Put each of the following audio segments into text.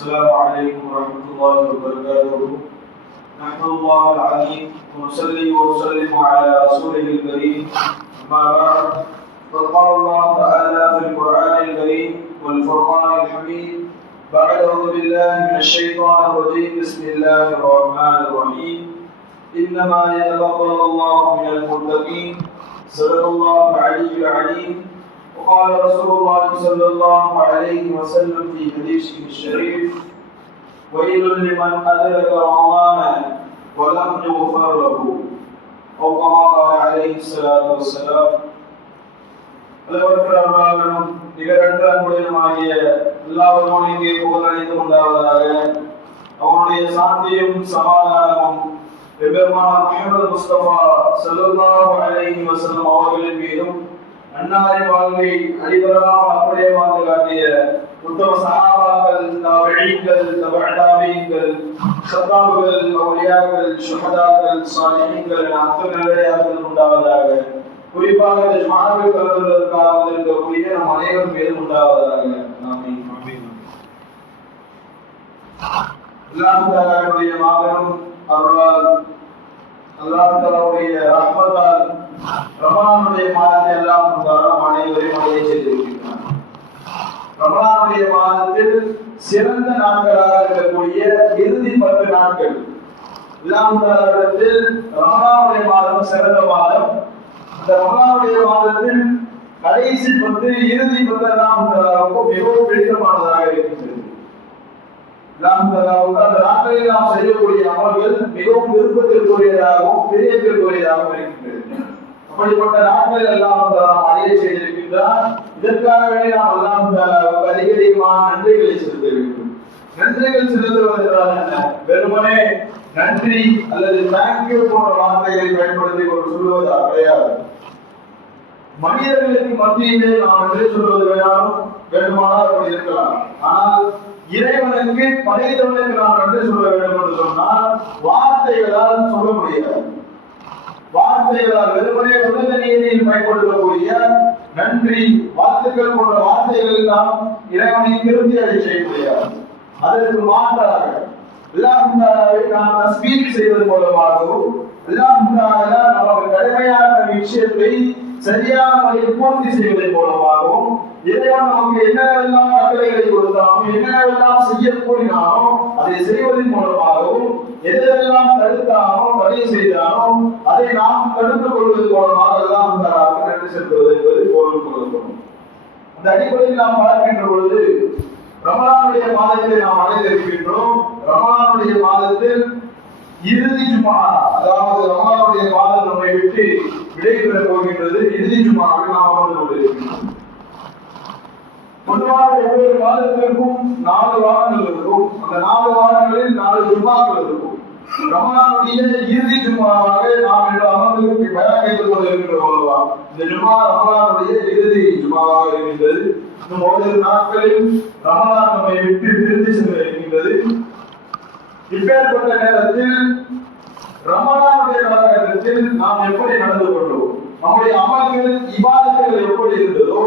السلام عليكم ورحمة الله وبركاته. نحمد الله العظيم ونصلي ونسلم على رسوله الكريم. أما بعد، فقال الله تعالى في القرآن الكريم والفرقان الحميد: بعد أعوذ بالله من الشيطان الرجيم، بسم الله الرحمن الرحيم. إنما يتقبل الله من المتقين. صدق الله العلي العليم. وقال رسول الله صلى الله عليه وسلم في حديثه الشريف: ويل لمن أدرك رمضان ولم يغفر له، أو كما قال عليه الصلاة والسلام. அளவற்ற அருளாளனும் நிகரற்ற அன்புடையனுமாகிய அல்லாஹ்வுக்கே புகழ் அனைத்தும் உண்டாவதாக. அவனுடைய சாந்தியும் சமாதானமும் பெருமானார் முஹம்மது முஸ்தபா ஸல்லல்லாஹு அலைஹி வஸல்லம் அவர்களின் மீதும், அன்னாரின் வாழ்வை அடிபராமல் அப்படியே வாழ்ந்து காட்டிய உத்தம சஹாபாக்கள், தாபிஈன்கள், தபஅ தாபிஈன்கள், ஸஹாபாக்கள், அவுலியாக்கள், ஷுஹதாக்கள், சாலிஹீன்கள் என அத்தனை நல்லடியார்கள் உண்டாவதாக. குறிப்பாக இந்த ஜும்ஆவில் கலந்துள்ளதற்காக வந்திருக்கக்கூடிய நம் அனைவரும் மீதும் உண்டாவதாக. ஆமீன். அல்லாஹ் தஆலாவுடைய மாபெரும் அருளால், அல்லாஹ் தஆலாவுடைய ரஹ்மத்தால் ரமலானுடைய மாதத்தை எல்லாம் நம் அனைவரையும் அடைய செய்திருக்கிறார். ரமலானுடைய மாதத்தில் சிறந்த நாட்களாக இருக்கக்கூடிய இறுதி 10 நாட்கள், அல்லாஹ் தஆலாவிடத்தில் ரமலானுடைய மாதம் சிறந்த மாதம். அந்த ரமலானுடைய மாதத்தில் கடைசி 10 இறுதி 10 அல்லாஹ் தஆலாவுக்கு மிகவும் பிடித்தமானதாக இருக்கிறது. அல்லாஹ் தஆலாவுக்கு அந்த நாட்களில் நாம் செய்யக்கூடிய அமல்கள் மிகவும் விருப்பத்திற்குரியதாகவும் பிரியத்திற்குரியதாகவும் இருக்கிறது. அப்படிப்பட்ட நாட்கள் எல்லாம் நாம் அடைய செய்திருக்கின்றார். இதற்காக வேண்டி நாம் அல்லாஹ் தஆலாவுக்கு அதிகமான நன்றிகளை செலுத்த வேண்டும். நன்றிகள் செலுத்துவதென்றால் என்ன? வெறுமனே நன்றி அல்லது தேங்க்யூ போன்ற வார்த்தைகளை பயன்படுத்தி கொண்டு சொல்லுவதா கிடையாது. மனிதர்களுக்கு மத்தியிலே நாம் நன்றி சொல்வது வேண்டுமானால் அப்படி இருக்கலாம். ஆனால் இறைவனுக்கு, படைத்தவனுக்கு நாம் நன்றி சொல்ல வேண்டும் என்று சொன்னால் வார்த்தைகளால் சொல்ல முடியாது. வார்த்தைகளால் வெறுமனே உலக நீதியில் பயன்படுத்தக்கூடிய நன்றி வாழ்த்துக்கள் போன்ற வார்த்தைகள் நாம் இறைவனை திருப்தி அடைய செய்ய முடியாது. அதற்கு மாற்றாக அல்லாஹ் தஆலாவை நாம் தஸ்பீஹ் செய்வது மூலமாகவும், அல்லாஹ் தஆலா நமக்கு கடமையான விஷயத்தை சரியான முறையில் பூர்த்தி செய்வதன் மூலமாகவும், இறைவன் நமக்கு என்னென்னலாம் கட்டளைகளை கொடுத்தாலும், என்னென்னலாம் செய்ய கூறினாலும் அதை செய்வதன் மூலமாகவும், எதெல்லாம் தடுத்தானோ தடை செய்தானோ அதை நாம் தடுத்துக் கொள்வதன் மூலமாக அல்லாஹ் தஆலாவுக்கு நன்றி செலுத்துவது என்பதை பொருள் கொள்ளப்படும். அந்த அடிப்படையில் நாம் பார்க்கின்ற பொழுது ரமலானுடைய மாதத்தை நாம் அடைந்திருக்கின்றோம். ரமலானுடைய மாதத்தில் இறுதி ஜும்ஆ, அதாவது ரமலானுடைய மாதம் நம்மை விட்டு விடைபெறப் போகின்றது. இறுதி ஜும்ஆவில் நாம் அமர்ந்து கொண்டிருக்கின்றோம். பொதுவாக ஒவ்வொரு மாதத்திற்கும் 4 வாரங்கள் இருக்கும். அந்த 4 வாரங்களில் 4 ஜும்ஆக்கள் இருக்கும். ரமலானுடைய இறுதி ஜும்ஆவாக நாம் இன்று அமர்ந்து பயான் கேட்டுக் கொண்டிருக்கின்றோம். இந்த ஜும்ஆ ரமலானுடைய இறுதி ஜும்ஆவாக இருக்கின்றது. இன்னும் ஓரிரு நாட்களில் ரமலான் நம்மை விட்டு பிரிந்து சென்று இருக்கின்றது. இப்பேற்பட்ட நேரத்தில் ரமலானுடைய காலகட்டத்தில் நாம் எப்படி நடந்து கொண்டோம், நம்முடைய அமல்கள், இபாதத்துகள் எப்படி இருந்ததோ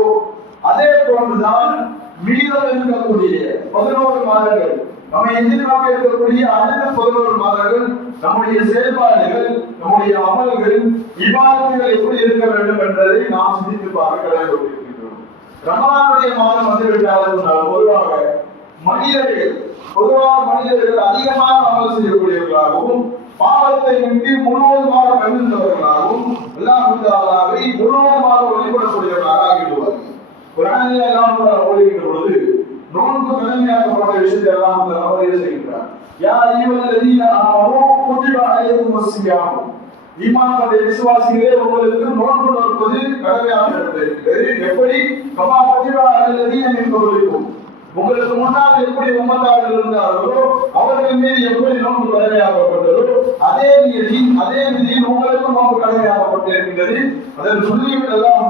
அதே போன்றுதான் மீதம் இருக்கக்கூடிய 11 மாதங்கள், நம்மை எதிர்நோக்கி இருக்கக்கூடிய அடுத்த 11 மாதங்கள் நம்முடைய செயல்பாடுகள், நம்முடைய அமல்கள், இபாதத்துகள் எப்படி இருக்க வேண்டும் என்பதை நாம் சிந்தித்து பார்க்க கடமைப்பட்டிருக்கின்றோம். ரமலானுடைய மாதம் வந்துவிட்டாலும் பொதுவாக மனிதர்கள் அதிகமாக அமல் செய்யக்கூடியவர்களாகவும், பாவத்தை விட்டு முழுவதுமாக கவிழ்ந்தவர்களாகவும், அல்லாஹ் தஆலாவை முழுவதுமாக வழிபடக்கூடியவர்களாக ஆகிவிடுவார்கள். குர்ஆனில் அல்லாஹ் தஆலா ஓதுகின்ற பொழுது நோன்பு கடமையாக்கப்பட்ட விஷயத்தை அல்லாஹ் தஆலா பதிவு செய்கின்றார். யா அய்யுஹல்லதீன ஆமனூ குதிப அலைக்குமுஸ் ஸியாம், ஈமான் கொண்ட விசுவாசிகளே, உங்களுக்கு நோன்பு நோற்பது கடமையாக்கப்பட்டிருக்கிறது. எப்படி? கமா குதிப அலல்லதீன மின் கப்லிக்கும், உங்களுக்கு முன்னால் எப்படி உம்மத்தார்கள் இருந்தார்களோ அவர்கள் மீது எப்படி நோன்பு கடமையாக்கப்பட்டதோ அதே விதியில் உங்களுக்கும் நோன்பு கடமையாக்கப்பட்டிருக்கின்றது. அதன் சொல்லிவிட்டு எல்லாம்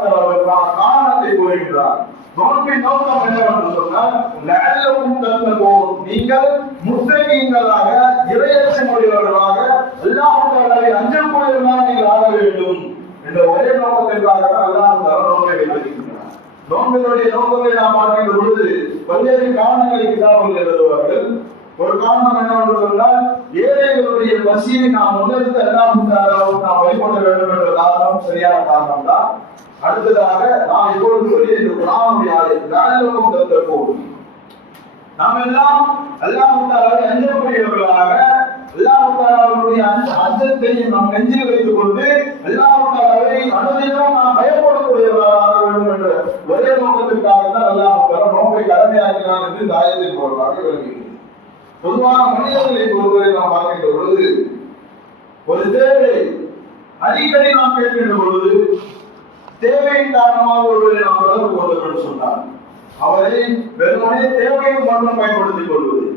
காரணத்தை கூறுகின்றார். நோன்பின் நோக்கம் என்னவென்று சொன்னால், லஅல்லகும் தத்தகூன், நீங்கள் முத்தகீன்களாக, இறையச்சமுடையவர்களாக, அல்லாஹ் தஆலாவை அஞ்சக்கூடியவர்களாக நீங்கள் ஆக வேண்டும் என்ற ஒரே நோக்கத்திற்காக அல்லாஹ் தஆலா நோன்பை வைத்திருக்கின்றார். நோன்பினுடைய நோக்கத்தை நாம் பார்க்கின்ற பொழுது பல்வேறு காரணங்களை கிதாபில் எழுதுவார்கள். ஒரு காரணம் என்னவென்று சொன்னால், ஏழைகளுடைய பசியை நாம் உணர்ந்து எல்லாம் நாம் வழிபட வேண்டும் என்ற காரணம் சரியான காரணம் தான். அடுத்ததாக நாம் இப்பொழுது சொல்லிய இந்த குர்ஆனுடைய ஆயத்தும் தத்தப்போம். நாம் எல்லாம் அல்லாஹ் தஆலாவை அஞ்சக்கூடியவர்களாக, அல்லாஹ் தஆலாவுடைய அஞ்சத்தையும் நாம் நெஞ்சில் வைத்துக் கொண்டு அல்லாஹ் தஆலாவை அனுதினமும் நாம் பயப்படக்கூடியவர்களாக வேண்டும் என்ற ஒரே நோக்கத்திற்காக தான் அல்லாஹ் தஆலா நோக்கை கடமையாக்கினான் என்று இந்த ஆயத்தின் மூலமாக விளங்குகிறது. பொதுவான மனிதர்களை பொறுத்தவரை நாம் பார்க்கின்ற பொழுது, ஒரு தேவை அடிக்கடி நாம் கேட்கின்ற பொழுது, தேவையின் காரணமாக ஒருவரை நாம் தொடர்பு கொண்டோம் என்று சொன்னார், அவரை வெறுமனே தேவைக்கு மட்டும் பயன்படுத்திக் கொள்வது,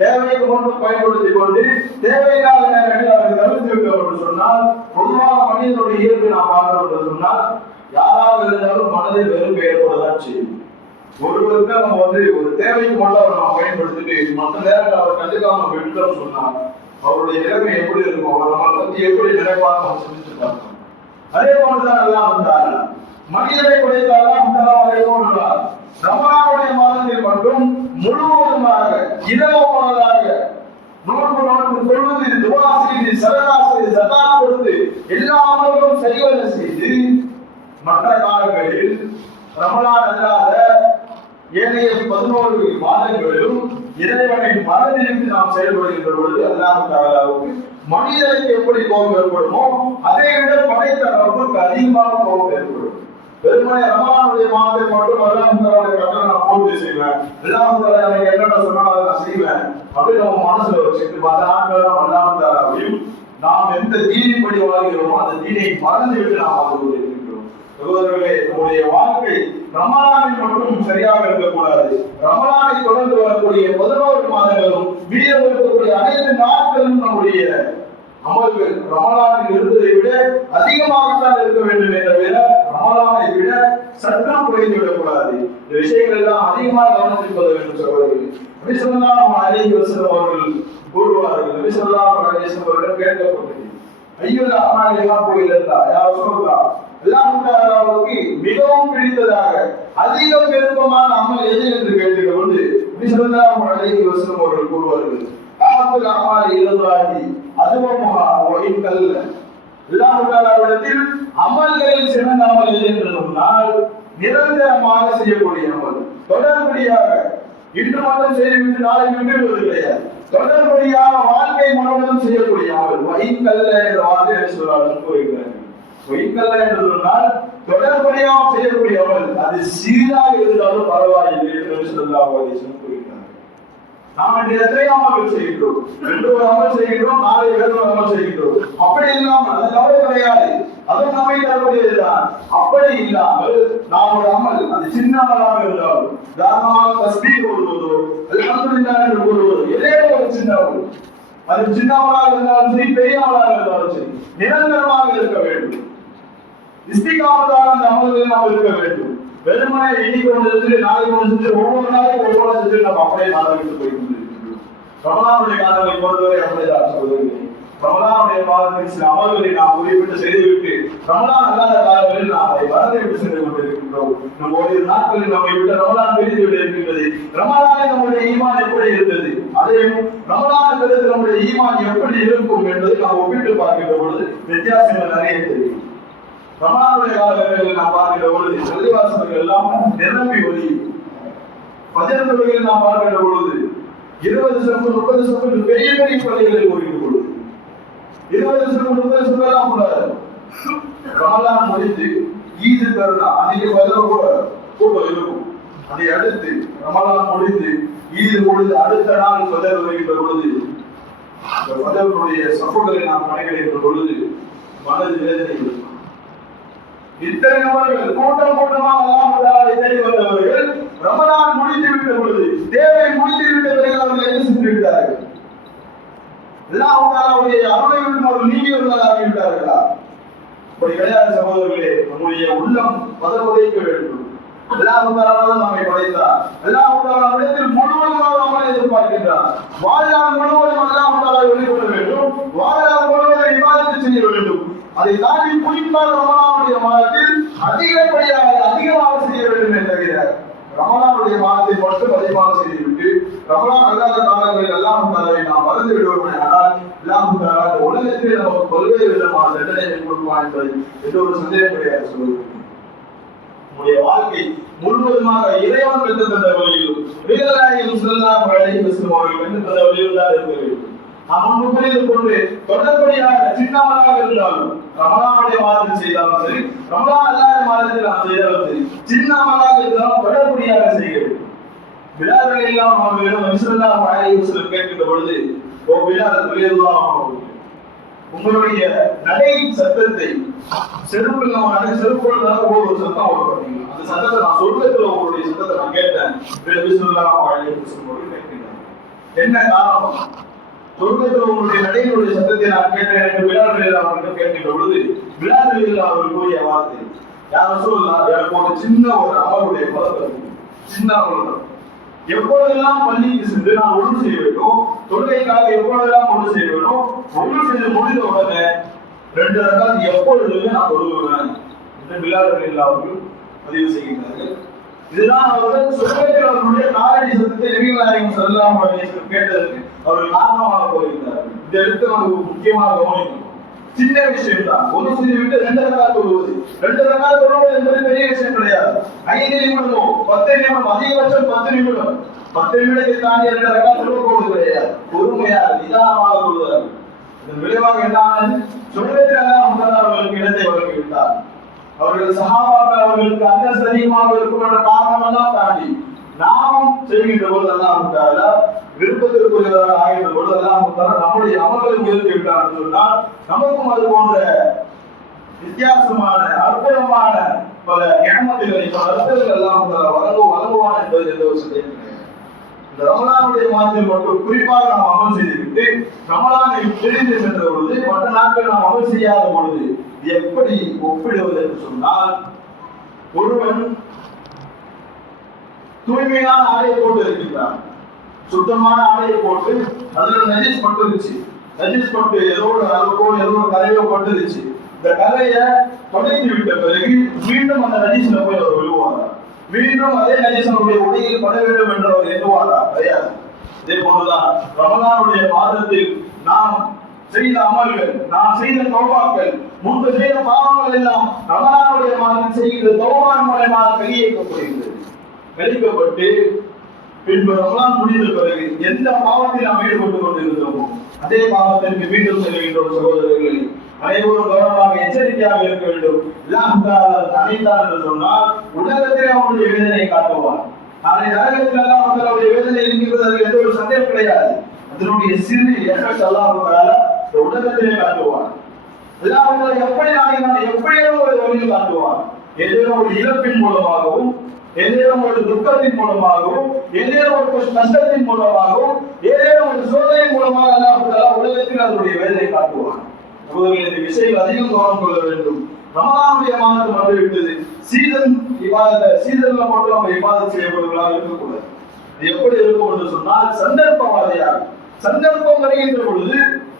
தேவைக்கு மட்டும் பயன்படுத்திக் கொண்டு தேவையில்லாத நேரங்களில் அவரை தவிர்த்து விட்டோம் என்று சொன்னால், பொதுவாக மனிதனுடைய இயல்பை நாம் பார்த்தோம் என்று சொன்னால், யாராக இருந்தாலும் மனதில் வெறுப்பு ஏற்படதான் செய்யும். ஒருவருக்கு நம்ம ஒரு தேவைக்கு மட்டும் அவர் நாம் பயன்படுத்திட்டு மற்ற நேரத்தில் அவர் கண்டுக்காம விட்டுட்டோம் சொன்னால் அவருடைய நிலைமை எப்படி இருக்கும், அவர் நம்மளை பற்றி எப்படி நினைப்பாக நம்ம சிந்திச்சு பார்க்கணும். அதே போன்றுதான் அல்லாஹ் மனிதரை படைத்தால் ரமலானுடைய மாதத்தில் மட்டும் முழுவதுமாக இரவுமாக நோன்பு தொழுது, துஆ செய்து, சதகா செய்து, ஜகாத் கொடுத்து எல்லா அமல்களும் சரிவர செய்து மற்ற காலங்களில் ரமலான் அல்லாத ஏனைய 11 மாதங்களிலும் இறைவனின் மனதிற்கு நாம் செயல்படுகின்ற பொழுது அல்லாஹ் தஆலாவுக்கு மனிதனுக்கு எப்படி கோபம் ஏற்படுமோ அதை விட படைத்த ரப்புக்கு அதிகமாக கோபம் ஏற்படும். வெறுமனே ரமலானுடைய மாதத்தை மட்டும் அல்லாஹ் தஆலாவுடைய கட்டளை நான் பூர்த்தி செய்வேன், அல்லாஹ் தஆலா எனக்கு என்னென்ன சொன்னாலும் அதை நான் செய்வேன் அப்படின்னு நம்ம மனசுல வச்சுட்டு மற்ற நாட்கள் அல்லாஹ் தஆலாவையும் நாம் எந்த தீனின்படி வாழ்கிறோமோ அந்த தீனை மறந்து விட்டு நாம் வாழ்ந்து கொண்டிருக்கிறோம். சகோதரர்களே, நம்முடைய வாழ்க்கை ரமலானில் மட்டும் சரியாக இருக்கக்கூடாது. ரமலானை தொடர்ந்து வரக்கூடிய 11 மாதங்களும் மீதம் இருக்கக்கூடிய அனைத்து நாட்களும் நம்முடைய அமல்கள் ரமலானில் இருந்ததை விட அதிகமாகத்தான் இருக்க வேண்டும் தவிர ரமலானை விட சட்டம் குறைந்து விடக்கூடாது. இந்த விஷயங்கள் எல்லாம் அதிகமாக கவனத்தில் கொள்ள வேண்டும். சகோதரர்களே, நபி ஸல்லல்லாஹு அலைஹி வஸல்லம் அவர்கள் கூறுவார்கள், நபி ஸல்லல்லாஹு அலைஹி வஸல்லம் அவர்கள் கேட்கப்பட்டது, ஐயுல் அமாலி ஹப்பு இலல்லாஹ், யா ரசூலல்லாஹ், அல்லாஹ் தஆலாவுக்கு மிகவும் பிடித்ததாக அதிகம் விருப்பமான அமல் எது என்று கேட்கிற பொழுது நபி ஸல்லல்லாஹு அலைஹி வஸல்லம் அவர்கள் கூறுவார்கள், அஹப்புல் அமாலி இலல்லாஹி அதுவமுஹா வ இன் கல்ல. அல்லாஹ் தஆலாவிடத்தில் அமல்களில் சிறந்த அமல் எது என்று சொன்னால் நிரந்தரமாக செய்யக்கூடிய அமல், தொடர்படியாக இன்று மட்டும் செய்துவிட்டு நாளை விட்டுவிடுவது கிடையாது, தொடர்படியாக வாழ்க்கை முழுவதும் செய்யக்கூடிய அமல். வ இன் கல்ல என்ற வார்த்தையை சொல்றார்கள் கூறுகிறார்கள். வைக்கல்ல என்று சொன்னால் தொடர்படியாக செய்யக்கூடிய அமல் அது சீராக இருந்தாலும் பரவாயில்லை என்று ஸல்லல்லாஹு அலைஹி வஸல்லம் கூறுகிறார். நாம் இன்று எத்தனை அமல்கள் செய்கிறோம், ரெண்டு ஒரு அமல் செய்கிறோம், நாளை வேறு ஒரு அமல் செய்கிறோம். அப்படி இல்லாமல் அது தவறு கிடையாது, அதுவும் நம்மை தரக்கூடியதுதான். அப்படி இல்லாமல் நாம் ஒரு அமல் அது சின்ன அமலாக இருந்தாலும் தாராளமாக தஸ்பீஹ் ஓதுவதோ அல்ஹம்துலில்லாஹ் என்று கூறுவதோ ஏதோ ஒரு சின்ன அமல், அது சின்ன அமலாக இருந்தாலும் சரி பெரிய அமலாக இருந்தாலும் சரி நிரந்தரமாக இருக்க வேண்டும். இஸ்திகாமத்தாக அந்த அமல்களில் நாம் இருக்க வேண்டும். வெறுமனே இன்னைக்கு ஒன்று செஞ்சு நாளைக்கு ஒன்று செஞ்சு ஒவ்வொரு நாளைக்கு ஒவ்வொரு செஞ்சு நம்ம அப்படியே மாதவிட்டு போய் கொண்டிருக்கிறோம். ரமலானுடைய காலங்களை பொறுத்தவரை அப்படிதான் சகோதரர்களே. ரமலானுடைய மாதத்தில் சில அமல்களை நாம் குறிப்பிட்டு செய்துவிட்டு ரமலான் அல்லாத காலங்களில் நாம் அதை மறந்துவிட்டு சென்று கொண்டிருக்கின்றோம். நம்ம ஓரிரு நாட்களில் நம்மை விட்டு ரமலான் பிரிந்து விட்டு இருக்கின்றது. ரமலானில் நம்முடைய ஈமான் எப்படி இருந்தது, அதையும் ரமலானுக்கு நம்முடைய ஈமான் எப்படி இருக்கும் என்பதை நாம் ஒப்பிட்டு பார்க்கின்ற பொழுது வித்தியாசங்கள் நிறைய தெரியும். ரமலானுடைய காலங்களில் நாம் பார்க்கின்ற பொழுது பள்ளிவாசல்கள் எல்லாம் நிரம்பி ஒலியும். ஃபஜர் தொழுகையில் நாம் பார்க்கின்ற பொழுது 20 சொப்பு 30 சொப்பு பெரிய பெரிய பள்ளிகளில் ஓடிட்டு பொழுது 20 சொப்பு 30 சொப்பு எல்லாம் கூடாது. ரமலான் முடிந்து ஈது பெருனா அன்னைக்கு ஃபஜர் கூட கூட்டம் இருக்கும். அதை அடுத்து ரமலான் முடிந்து ஈது முடிந்து அடுத்த நாள் ஃபஜர் வருகின்ற பொழுது அந்த ஃபஜருடைய சஃபுகளை நாம் கணக்கிடுகின்ற பொழுது மனது வேதனை இருக்கும். இத்தனை நபர்கள் கூட்டம் கூட்டமாக அல்லாஹ் தஆலாவை தேடி வந்தவர்கள் ரமலான் முடிந்து விட்ட பொழுது தேவை முடிந்து விட்ட பிறகு அவர்கள் என்ன சென்று விட்டார்கள்? அல்லாஹ் தஆலாவுடைய அருளை விட்டு அவர்கள் நீங்கியவர்களாக விட்டார்களா? அப்படி கிடையாது சகோதரர்களே. நம்முடைய உள்ளம் பதறுவதைக்க வேண்டும். அல்லாஹ் தஆலா நம்மை படைத்தார். அல்லாஹ் தஆலா நம்மிடத்தில் முழுவதுமாக நம்மை எதிர்பார்க்கின்றார். வாழ்நாள் முழுவதும் அல்லாஹ் தஆலாவை வெளிக்கொள்ள வேண்டும், வாழ்நாள் முழுவதும் இபாதத் செய்ய வேண்டும். அதை தாண்டி குறிப்பாக ரமலானுடைய மாதத்தில் அதிகப்படியாக அதிகமாக செய்ய வேண்டும் தவிர ரமலானுடைய மாதத்தை மட்டும் அதிகமாக செய்துவிட்டு ரமலான் அல்லாத காலங்களில் அல்லாஹ் தஆலாவை நாம் மறந்து விடுவோமே, ஆனால் அல்லாஹ் தஆலா இந்த உலகத்திலே நமக்கு பல்வேறு விதமான தண்டனைகளை கொடுப்பான் என்பது எந்த ஒரு சந்தேகம் கிடையாது. சொல்லுவோம் நம்முடைய வாழ்க்கை முழுவதுமாக இறைவன் பெற்று தந்த வழியிலும் நபிகள் ஸல்லல்லாஹு அலைஹி வஸல்லம் அவர்கள் பெற்று தந்த வழியிலும் தான் இருக்க வேண்டும். நாம் முன்பு புரிந்து கொண்டு தொடர்படியாக சின்னமலாக இருந்தாலும் ரமலானுடைய மாதத்தில் செய்தாலும் சரி, ரமலான் அல்லாத மாதத்தில் நாம் செய்தாலும் சரி, சின்னமலாக இருந்தாலும் தொடர்படியாக செய்ய வேண்டும். பிலால் ரலியல்லாஹு அன்ஹு நபி ஸல்லல்லாஹு அலைஹி வஸல்லம் கேட்கின்ற பொழுது, ஓ பிலால் ரலியல்லாஹு அன்ஹு, உங்களுடைய நடை சத்தத்தை செருப்பு போது ஒரு சத்தம் வரும் பார்த்தீங்களா, அந்த சத்தத்தை நான் சொல்றதுல உங்களுடைய சத்தத்தை நான் கேட்டேன். நபி ஸல்லல்லாஹு அலைஹி வஸல்லம் கேட்கிறார், என்ன காரணம்? சொர்க்கத்தில் உங்களுடைய நடையினுடைய சத்தத்தை நான் கேட்டேன் என்று பிலால் ரலியல்லாஹு அன்ஹு கேட்கின்ற பொழுது பிலால் ரலியல்லாஹு அன்ஹு கூறிய வார்த்தை, யா ரசூலுல்லாஹ், எனக்கு ஒரு சின்ன ஒரு அமலுடைய பழக்கம், சின்ன அமல். எப்பொழுதெல்லாம் பள்ளிக்கு சென்று நான் ஒன்று செய்ய வேண்டும், தொழுகைக்காக எப்பொழுதெல்லாம் ஒன்று செய்ய வேண்டும், ஒன்று செய்து முடிந்த உடனே 2 ரக்காத் எப்பொழுதுமே நான் தொழுவேன் என்று பிலால் ரலியல்லாஹு அன்ஹு பதிவு செய்கிறார்கள். இதுதான் அவர்கள் சொர்க்கத்தில் அவர்களுடைய நாரடி சத்தத்தை நபிகள் நாயகம் ஸல்லல்லாஹு அலைஹி வஸல்லம் கேட்டதற்கு அவர்கள் காரணமாக போயிருக்கிறார்கள். இந்த இடத்துல நமக்கு முக்கியமாக கவனிக்கணும். சின்ன விஷயம் தான், ஒன்று செய்து விட்டு 2 ரக்காத் தொழுவது. 2 ரக்காத் தொழுவது என்பது பெரிய விஷயம் கிடையாது. 5 நிமிடமோ 10 நிமிடம், அதிகபட்சம் 10 நிமிடம், 10 நிமிடத்தை தாண்டி 2 ரக்காத் தொழுவ போவது கிடையாது. பொறுமையாக நிதானமாக தொழுவார்கள். இதன் விளைவாக என்ன ஆனது? சொர்க்கத்தில் அல்லாஹ் தஆலா அவர்களுக்கு இடத்தை வழங்கி விட்டார். அவர்கள் சஹாபாக்கள் அவர்களுக்கு அந்தஸ்து அதிகமாக இருக்கும் என்ற காரணம் எல்லாம் தாண்டி நாமும் செய்கின்ற போது அல்லாஹ் தஆலா விருப்பத்திற்குரியவராக ஆகின்ற போது அல்லாஹ் தஆலா நம்முடைய அமல்களை உயர்த்தி விட்டார் என்று சொன்னால் நமக்கும் அது போன்ற வித்தியாசமான அற்புதமான பல நியமத்துகளை அர்த்தங்கள் அல்லாஹ் தஆலா வழங்குவான் என்பது எந்த ஒரு சந்தேகம் கிடையாது. இந்த ரமலானுடைய மாதத்தில் மட்டும் குறிப்பாக நாம் அமல் செய்துவிட்டு ரமலானை பிரிந்து சென்ற பொழுது மற்ற நாட்கள் நாம் அமல் செய்யாத பொழுது எப்படி ஒப்பிடுவது என்று சொன்னால், ஒருவன் தூய்மையான ஆடையை போட்டு இருக்கின்றான், சுத்தமான ஆடையை போட்டு அதுல நஜீஸ் பட்டுருச்சு, நஜீஸ் பட்டு ஏதோ ஒரு அளவுக்கோ ஏதோ ஒரு கரையோ பட்டுருச்சு. இந்த கரையை தொடங்கி விட்ட பிறகு மீண்டும் அந்த நஜீஸ்ல போய் அவர் விழுவாரா? மீண்டும் அதே நஜீசனுடைய உடையில் பட வேண்டும் என்று அவர் எண்ணுவாரா? கிடையாது. இதே போன்றுதான் ரமலானுடைய மாதத்தில் நாம் செய்த அமல்கள், நாம் செய்த தௌபாக்கள், முன்பு செய்த பாவங்கள் எல்லாம் ரமலானுடைய மாதத்தில் செய்கிற தௌபான் மூலமாக வெளியேற்றப்படுகிறது. வெளிக்கப்பட்டு பின்பு ரமலான் முடிந்த பிறகு எந்த பாவத்தில் நாம் ஈடுபட்டுக் கொண்டிருந்தோமோ அதே பாவத்திற்கு மீண்டும் செல்கின்றோம். சகோதரர்களை அனைவரும் கவனமாக எச்சரிக்கையாக இருக்க வேண்டும். அனைத்தான் என்று சொன்னால் உலகத்திலே அவனுடைய வேதனை காட்டுவான். நாளை நரகத்தில் அல்லாஹ் அவருடைய வேதனை இருக்கிறது, அதில் எந்த ஒரு சந்தேகம் கிடையாது. அதனுடைய சிறு எஃபெக்ட் அல்லாஹ் இந்த உலகத்திலே காட்டுவான். அல்லாஹ் எப்படி எப்படியோ ஒரு வழியில் காட்டுவான். ஏதேனும் ஒரு இழப்பின் மூலமாகவும், ஏதேனும் ஒரு துக்கத்தின் மூலமாகவும், ஏதேனும் ஒரு கஷ்டத்தின் மூலமாகவும், ஏதேனும் ஒரு சோதனை மூலமாக அல்லாஹ் உலகத்தில் அதனுடைய வேதனை காட்டுவான். அவர்கள் இந்த விஷயங்கள் அதிகம் கவனம் கொள்ள வேண்டும். ரமலானுடைய மாதம் வந்து விட்டது, சீசன்ல மட்டும் நம்ம இபாதத் செய்யப்படுவதாக இருக்கக்கூடாது. எப்படி இருக்கும் என்று சொன்னால் சந்தர்ப்பவாதியாக, சந்தர்ப்பம் வருகின்ற பொழுது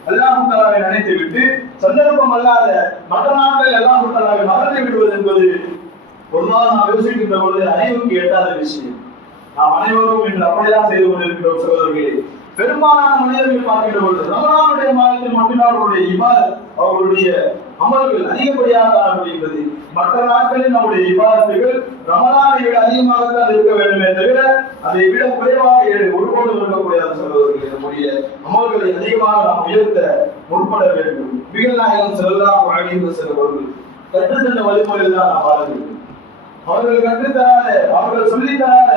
அல்லாஹ் தஆலாவை நினைத்து விட்டு சந்தர்ப்பம் அல்லாத மற்ற நாட்கள் அல்லாஹ் தஆலாவை மறந்து விடுவது என்பது ஒரு நாள் நாம் யோசிக்கின்ற பொழுது அறிவுக்கு எட்டாத விஷயம். நாம் அனைவரும் இன்று அப்படிதான் செய்து கொண்டிருக்கிறோம். சகோதரர்களே, பெரும்பாலான மனிதர்கள் பார்க்கின்ற பொழுது ரமலானுடைய மாதத்தில் மட்டும்தான் அவர்களுடைய இபாதத், அவர்களுடைய அமல்கள் அதிகப்படியாக காணப்படுகிறது. மற்ற நாட்களில் நம்முடைய இபாதத்துகள் ரமலானை விட அதிகமாகத்தான் இருக்க வேண்டுமே தவிர அதை விட குறைவாக ஒருபோதும் இருக்கக்கூடாது. சகோதரர்களே, நம்முடைய அமல்களை அதிகமாக நாம் உயர்த்த முற்பட வேண்டும். நபிகள் நாயகம் ஸல்லல்லாஹு அலைஹி வஸல்லம் அவர்கள் கற்றுத்தந்த வழிமுறையில் தான் நாம் வாழ வேண்டும். அவர்கள் கற்றுத்தராத, அவர்கள் சொல்லித்தராத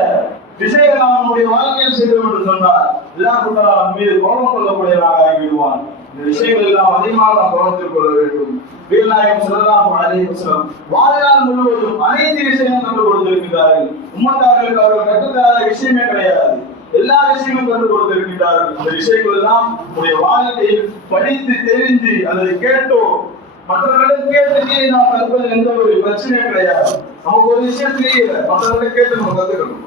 விஷயங்கள் நாம் நம்முடைய வாழ்க்கையில் செய்தோம் என்று சொன்னால் அல்லாஹ் மீது கோபம் கொள்ளக்கூடியவராக ஆகிவிடுவான். இந்த விஷயங்கள் எல்லாம் அதிகமாக நாம் கவனத்தில் கொள்ள வேண்டும். நபிகள் நாயகம் ஸல்லல்லாஹு அலைஹி வஸல்லம் வாழ்நாள் முழுவதும் அனைத்து விஷயங்களும் கற்றுக் கொடுத்திருக்கிறார்கள். உம்மத்தார்களுக்கு அவர்கள் கற்றுத்தராத விஷயமே கிடையாது. எல்லா விஷயங்களும் கற்றுக் கொடுத்திருக்கிறார்கள். இந்த விஷயங்கள் எல்லாம் நம்முடைய வாழ்க்கையில் படித்து தெரிந்து அல்லது கேட்டோ மற்றவர்களுக்கு கேட்டு நாம் கற்பதில் எந்த ஒரு பிரச்சனையும் கிடையாது. நமக்கு ஒரு விஷயம் தெரியல, மற்றவர்களை கேட்டு நம்ம கத்துக்கணும்.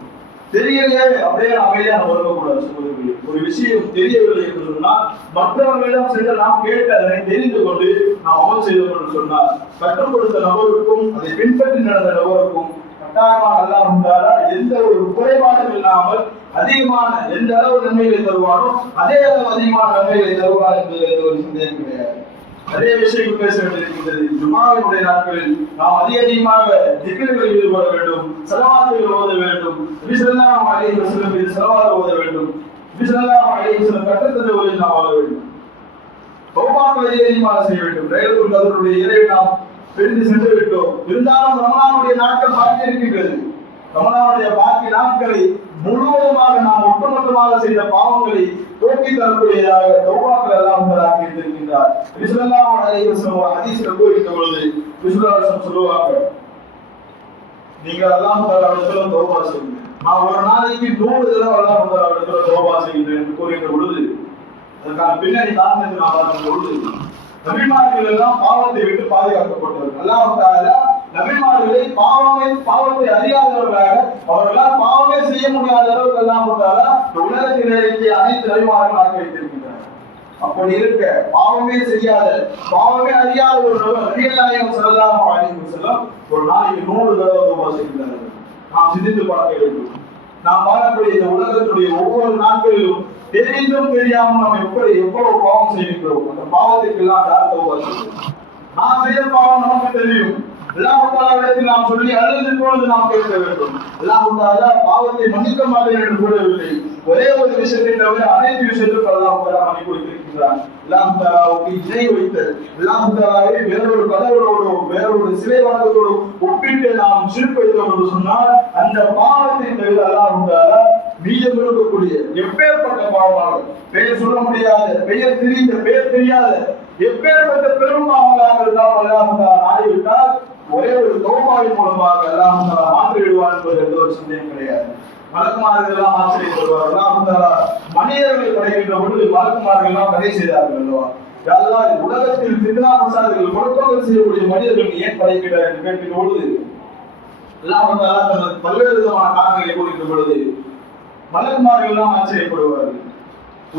தெரியலையே அப்படியே அமைதியா நம்ம இருக்கக்கூடாது. ஒரு விஷயம் தெரியவில்லை என்று சொன்னால் மற்றவர்களிடம் சென்று நாம் கேட்டு அதனை தெரிந்து கொண்டு நாம் அமல் செய்தோம் என்று சொன்னால் கற்றுக் கொடுத்த நபருக்கும் அதை பின்பற்றி நடந்த நபருக்கும் கட்டாயமாக அல்லாஹ் எந்த ஒரு குறைபாடும் இல்லாமல் அதிகமான எந்த அளவு நன்மைகளை தருவாரோ அதே அளவு அதிகமான நன்மைகளை தருவார் என்பது ஒரு சந்தேகம் கிடையாது. அதே விஷயம் பேச வேண்டியிருக்கின்றது. ஜும்மாவினுடைய நாட்களில் நாம் அதிகமாக திக்ருகளில் ஈடுபட வேண்டும், ஸலவாத்துகள் ஓத வேண்டும், நபி ஸல்லல்லாஹு அலைஹி வஸல்லம் மீது ஸலவாத் ஓத வேண்டும், நபி ஸல்லல்லாஹு அலைஹி வஸல்லம் கற்றுத்தந்த வழியில் நாம் வாழ வேண்டும், தௌபாக்களை அதிகமாக செய்ய வேண்டும். லைலத்துல் கத்ருடைய இரவை நாம் பிரிந்து சென்று விட்டோம். இருந்தாலும் ரமலானுடைய நாட்கள் பாக்கி இருக்கின்றது. ரமலானுடைய பாக்கி நாட்களை முழுவதுமாக நாம் ஒட்டுமொத்தமாக செய்த பாவங்களை போக்கி தரக்கூடியதாக தௌபாக்கள் அல்லாஹ் ஆக்கி இருக்கின்றார். நபி ஸல்லல்லாஹு அலைஹி வஸல்லம் ஒரு ஹதீஸ்ல கூறுகின்ற பொழுது நபி ஸல்லல்லாஹு அலைஹி வஸல்லம் சொல்லுவாங்க, நீங்க அல்லாஹ் தஆலாவிடத்துல தௌபா செய்யுங்க. நான் ஒரு நாளைக்கு 100 தடவை அல்லாஹ் தஆலாவிடத்துல தௌபா செய்கிறேன் என்று கூறுகின்ற பொழுது அதற்கான பின்னணி காரணத்தை நான் பார்க்கும் பொழுது நபிமார்கள் எல்லாம் பாவத்தை விட்டு பாதுகாக்கப்பட்டவர்கள். அல்லாஹ் தஆலா நபிமார்களை பாவத்தை அறியாதவர்களாக அவர்களால் பாவமே செய்ய முடியாத அளவுக்கு அல்லாஹ் தஆலா உலகத்தில் இருக்கிய அனைத்து நபிமார்களும் ஆக்கி வைத்திருக்கிறார். அப்படி இருக்க பாவமே செய்யாத பாவமே அறியாத ஒரு நபி நாயகம் ஸல்லல்லாஹு அலைஹி வஸல்லம் ஒரு நாளைக்கு 100 தடவை தௌபா செய்கிறார்கள். நாம் சிந்தித்து பார்க்க வேண்டும். நாம் வாழக்கூடிய இந்த உலகத்துடைய ஒவ்வொரு நாட்களிலும் தெரிந்தும் தெரியாமல் நாம் எவ்வளவு பாவம் செய்கிறோம். அந்த பாவத்திற்கு எல்லாம் யார் தௌபா செய்கிறோம்? நாம் செய்த பாவம் நமக்கு தெரியும். அல்லாஹ் தஆலாவிடத்தில் நாம் சொல்லி அழுது பொழுது நாம் கேட்க வேண்டும். அல்லாஹ் தஆலா பாவத்தை மன்னிக்க மாட்டேன் என்று கூறவில்லை. ஒரே ஒரு விஷயத்தை தவிர அனைத்து விஷயத்திலும் அல்லாஹ் தஆலா மன்னிப்பு வைத்திருக்கிறார். அல்லாஹ் தஆலாவுக்கு இணை வைத்தல், அல்லாஹ் தஆலாவை வேறொரு கடவுளோடு வேறொரு சிலை வணக்கத்தோடு ஒப்பிட்டு நாம் ஷிர்க் வைத்தோம் என்று சொன்னால் அந்த பாவத்தை தவிர அல்லாஹ் தஆலா மீதம் இருக்கக்கூடிய எப்பேற்பட்ட பாவமாக பெயர் சொல்ல முடியாத, பெயர் தெரிந்த, பெயர் தெரியாத எப்பேற்பட்ட பெரும் பாவங்களாக இருந்தால் அல்லாஹ் தஆலா ஆடிவிட்டால் ஒரே ஒரு தௌபாவின் மூலமாக அல்லாஹ் தஆலா மாற்றி விடுவார் என்பது எந்த ஒரு சந்தேகம் கிடையாது. மலக்குமார்கள் எல்லாம் ஆச்சரியப்படுவார். அல்லாஹ் தஆலா மனிதர்களை படைக்கின்ற பொழுது மலக்குமார்கள் எல்லாம் கதை செய்தார்கள் அல்லவா? அல்லாஹ் உலகத்தில் ஃபித்னா ஃபசாதுகள் குழப்பங்கள் செய்யக்கூடிய மனிதர்கள் ஏன் படைக்கிறார் என்று கேட்கின்ற பொழுது அல்லாஹ் தஆலா தனது பல்வேறு விதமான காரணங்களை கூறுகின்ற பொழுது மலக்குமார்கள் எல்லாம் ஆச்சரியப்படுவார்கள்.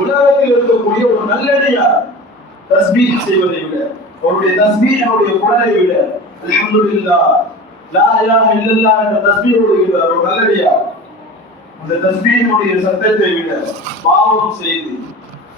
உலகத்தில் இருக்கக்கூடிய ஒரு நல்லடியார் தஸ்பீஹ் செய்வதை விட, அவருடைய தஸ்பீஹுடைய குரலை விட அல்ஹம்துலில்லாஹ் லா இலாஹ இல்லல்லாஹ் என்ற தஸ்பீஹ் ஓதுகிறார் ஒரு நல்லடியார். அந்த தஸ்பீஹுடைய சத்தத்தை விட பாவம் செய்து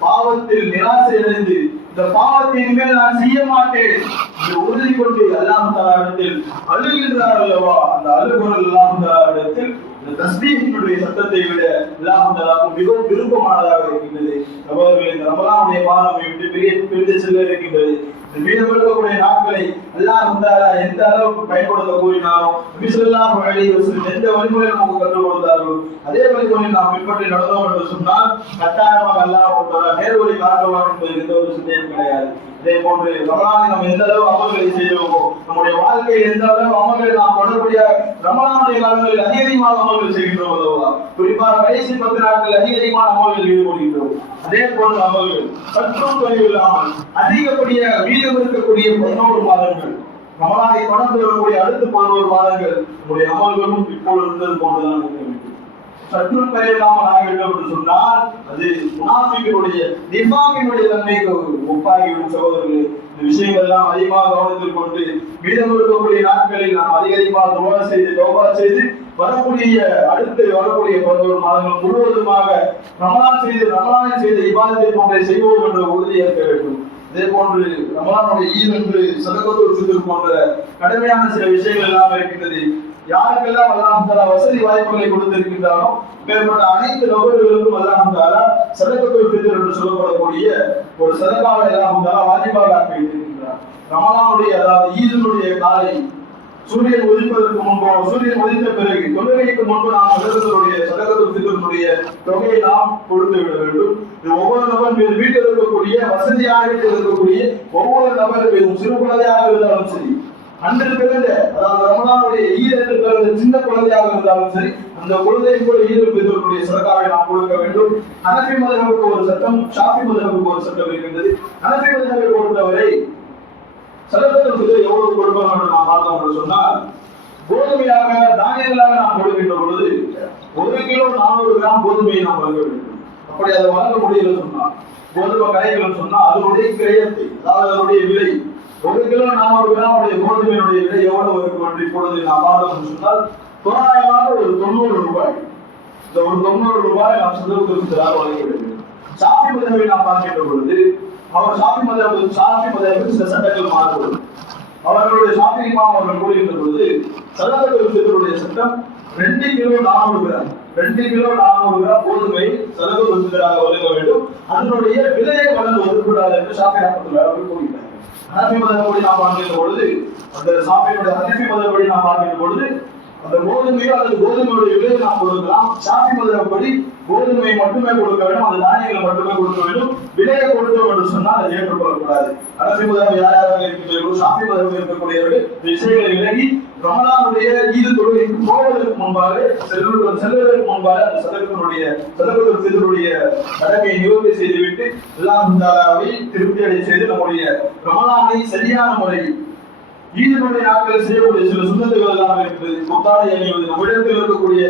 பாவத்தில் நிராசை அடைந்து இந்த பாவத்தை இனிமேல் நான் செய்ய மாட்டேன் என்று உறுதி கொண்டு அல்லாஹ் தஆலாவிடத்தில் அழுகின்றார் அல்லவா? அந்த அழுகுரல் அல்லாஹ் தஆலாவிடத்தில் இந்த தஸ்பீஹினுடைய சத்தத்தை விட அல்லாஹ் தஆலாவுக்கு மிகவும் விருப்பமானதாக இருக்கின்றது. சகோதரர்களே, இந்த ரமலானுடைய மாதம் விட்டு பிரிந்து செல்ல இருக்கின்றது. மீதம் இருக்கக்கூடிய நாட்களை அல்லாஹ் தஆலா எந்த அளவுக்கு பயன்படுத்த கூறினாரோ, நபி ஸல்லல்லாஹு அலைஹி வஸல்லம் எந்த வழிமுறையை நமக்கு கற்றுக் கொடுத்தார்களோ அதே வழிமுறையை நாம் பின்பற்றி நடந்தோம் என்று சொன்னால் கட்டாயமாக அல்லாஹ் தஆலா நேர்வழி காட்டுவார் என்பதில் எந்த ஒரு சந்தேகம் கிடையாது. அதே போன்று ரமலானில் நாம் எந்த அளவு அமல்களை செய்தோமோ, நம்முடைய வாழ்க்கையில் எந்த அளவு அமல்களை நாம் தொடர்புடைய ரமலானுடைய காலங்களில் அதிகமாக அமல்கள் செய்கின்றோம் அல்லவா? குறிப்பாக கடைசி 10 நாட்கள் அதிகமான அமல்களில் ஈடுபடுகின்றோம். அதே போன்ற அமல்கள் சற்றும் குறைவில்லாமல் அதிகப்படியாக மீதம் இருக்கக்கூடிய 11 மாதங்கள், ரமலானை தொடர்ந்து வரக்கூடிய அடுத்த 11 மாதங்கள் நம்முடைய அமல்களும் இப்போது இருந்தது போன்றுதான் இருக்க வேண்டும். சற்றும் குறைவில்லாமல் ஆகிவிட்டோம் என்று சொன்னால் அது முனாஃபிக்கினுடைய நிஃபாக்கினுடைய தன்மைக்கு ஒப்பாகிவிடும். சகோதரர்களே, இந்த விஷயங்கள் எல்லாம் அதிகமாக கவனத்தில் கொண்டு மீதம் இருக்கக்கூடிய நாட்களில் நாம் அதிகமாக தௌபா செய்து வரக்கூடிய 11 மாதங்கள் முழுவதுமாக ரமலானில் செய்த இபாதத்தை போன்ற செய்வோம் என்ற உறுதி ஏற்க வேண்டும். அதே போன்று ரமலானுடைய ஈத் என்று சதகத்துல் ஃபித்ர் போன்ற கடுமையான சில விஷயங்கள் எல்லாம் இருக்கின்றது. யாருக்கெல்லாம் அல்லாஹ் தஆலா வசதி வாய்ப்புகளை கொடுத்திருக்கின்றாரோ மேற்பட்ட அனைத்து நபர்களுக்கும் அல்லாஹ் தஆலா சதகத்துல் ஃபித்ர் என்று சொல்லப்படக்கூடிய ஒரு சதகாவை அல்லாஹ் தஆலா வாஜிபாக ஆக்கி வைத்திருக்கிறார். ரமலானுடைய அதாவது ஈதினுடைய காலை சூரியன் உதிப்பதற்கு முன்போ சூரியன் உதித்த பிறகு தொழுகைக்கு முன்பு நாம் சதகத்துல் ஃபித்ருடைய தொகையை நாம் கொடுத்து விட வேண்டும். ஒவ்வொரு நபர் மீது வீட்டில் இருக்கக்கூடிய வசதியாக இருக்கக்கூடிய ஒவ்வொரு நபர் மீதும் சிறு குழந்தையாக இருந்தாலும் சரி, அன்று பிறந்த அதாவது ரமலானுடைய ஈத் என்று பிறந்த சின்ன குழந்தையாக இருந்தாலும் சரி, அந்த குழந்தையை கூட ஈதுல் ஃபித்ருடைய சதகாவை நாம் கொடுக்க வேண்டும். ஹனஃபி மذஹபுக்கு ஒரு சட்டம், ஷாஃபி மذஹபுக்கு ஒரு சட்டம் இருக்கின்றது. ஹனஃபி மذஹபை பொறுத்தவரை சதகத்துல் ஃபித்ர் எவ்வளவு கொடுக்கணும் என்று நாம் பார்த்தோம் என்று சொன்னால், கோதுமையாக தானியங்களாக நாம் கொடுக்கின்ற பொழுது 1 கிலோ 400 கிராம் கோதுமையை நாம் வழங்க வேண்டும். அப்படி அதை வழங்க முடியல சொன்னால், கோதுமை கடைகள் சொன்னால் அதனுடைய கிரயத்தை அதாவது அதனுடைய விலை 1 கிலோ 400 கிராம் கோதுமையினுடைய விலை எவ்வளவு இருக்கும் என்று இப்பொழுது நாம் பார்த்தோம் சொன்னால் தோராயமாக ஒரு 90 ரூபாய். இந்த ஒரு 90 ரூபாய் நாம் சதகுல் ஃபித்ராக வழங்க வேண்டும். ஷாஃபி மதஹபை நாம் பார்க்கின்ற பொழுது அவர் ஷாஃபி மதஹபில் சில சட்டங்கள் மாறுபடும். அவர்களுடைய ஷாஃபி இமாம் அவர்கள் கூறுகின்ற பொழுது சதகுல் ஃபித்ருடைய சட்டம் 2 கிலோ 400 கிராம் 2 கிலோ 400 கிராம் கோதுமை சதகுல் ஃபித்ராக வழங்க வேண்டும். அதனுடைய விலையை வழங்குவது கூடாது என்று ஷாஃபி ரஹ்மத்துல்லாஹி அவர்கள் கூறுகிறார்கள். ஹனஃபி மதஹபை நாம் பார்க்கின்ற பொழுது அந்த ஷாஃபியுடைய ஹனஃபி மதஹபை நாம் பார்க்கின்ற பொழுது அந்த கோதுமையோ அல்லது கோதுமையுடைய விலையை நாம் கொடுக்கலாம். ஷாஃபி மதஹபடி கோதுமை மட்டுமே கொடுக்க வேண்டும், அந்த தானியங்களை மட்டுமே கொடுக்க வேண்டும். விலையை கொடுத்தோம் என்று சொன்னால் அதை ஏற்றுக்கொள்ளக்கூடாது. ஹனஃபி மதஹப் யாராக இருக்கிறார்களோ ஷாஃபி மதஹப் இருக்கக்கூடியவர்கள் விஷயங்களை விலகி ரமலானுடைய ஈது தொழுகைக்கு போவதற்கு முன்பாக செல்வதற்கு முன்பாக அந்த சதகுல் ஃபித்ருடைய கடமையை நிவர்த்தி செய்துவிட்டு அல்லாஹ் தஆலாவை திருப்தி அடைய செய்து நம்முடைய ரமலானை சரியான முறையில் ஈதுனுடைய நாட்களில் செய்யக்கூடிய சில சுன்னத்துகள் எல்லாம் இருக்குது. புத்தாடை அணிவது, நம்மிடத்தில் இருக்கக்கூடிய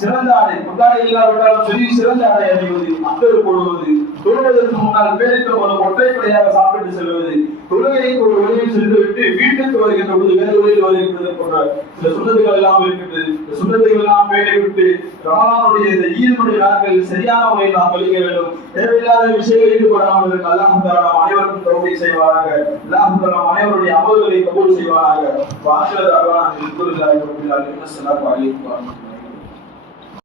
சிறந்த ஆடை, புத்தாடை இல்லாவிட்டாலும் சரி சிறந்த ஆடை அணிவது, அத்தர் போடுவது, தொழுவதற்கு முன்னால் பேரித்தம்பளம் ஒற்றைப்படையாக சாப்பிட்டு செல்வது, தொழுகைக்கு ஒரு வழியில் சென்றுவிட்டு வீட்டுக்கு வருகின்ற பொழுது வேறு வழியில் வருகின்றது போன்ற சில சுன்னத்துகள் எல்லாம் இருக்கின்றது. இந்த சுன்னத்துகள் எல்லாம் பேணிவிட்டு ரமலானுடைய இந்த ஈதுனுடைய நாட்களில் சரியான முறையில் நாம் கழிக்க வேண்டும். தேவையில்லாத விஷயங்களில் ஈடுபடாமல் இருக்க அல்லாஹ் தஆலா நம் அனைவருக்கும் தௌஃபீக் செய்வாராக. அல்லாஹ் தஆலா நம் அனைவருடைய அமல்களை கபூல் செய்வாராக. வாஹிர தஅவானா அல்ஹம்துலில்லாஹி ரப்பில் ஆலமீன். அஸ்ஸலாமு அலைக்கும்.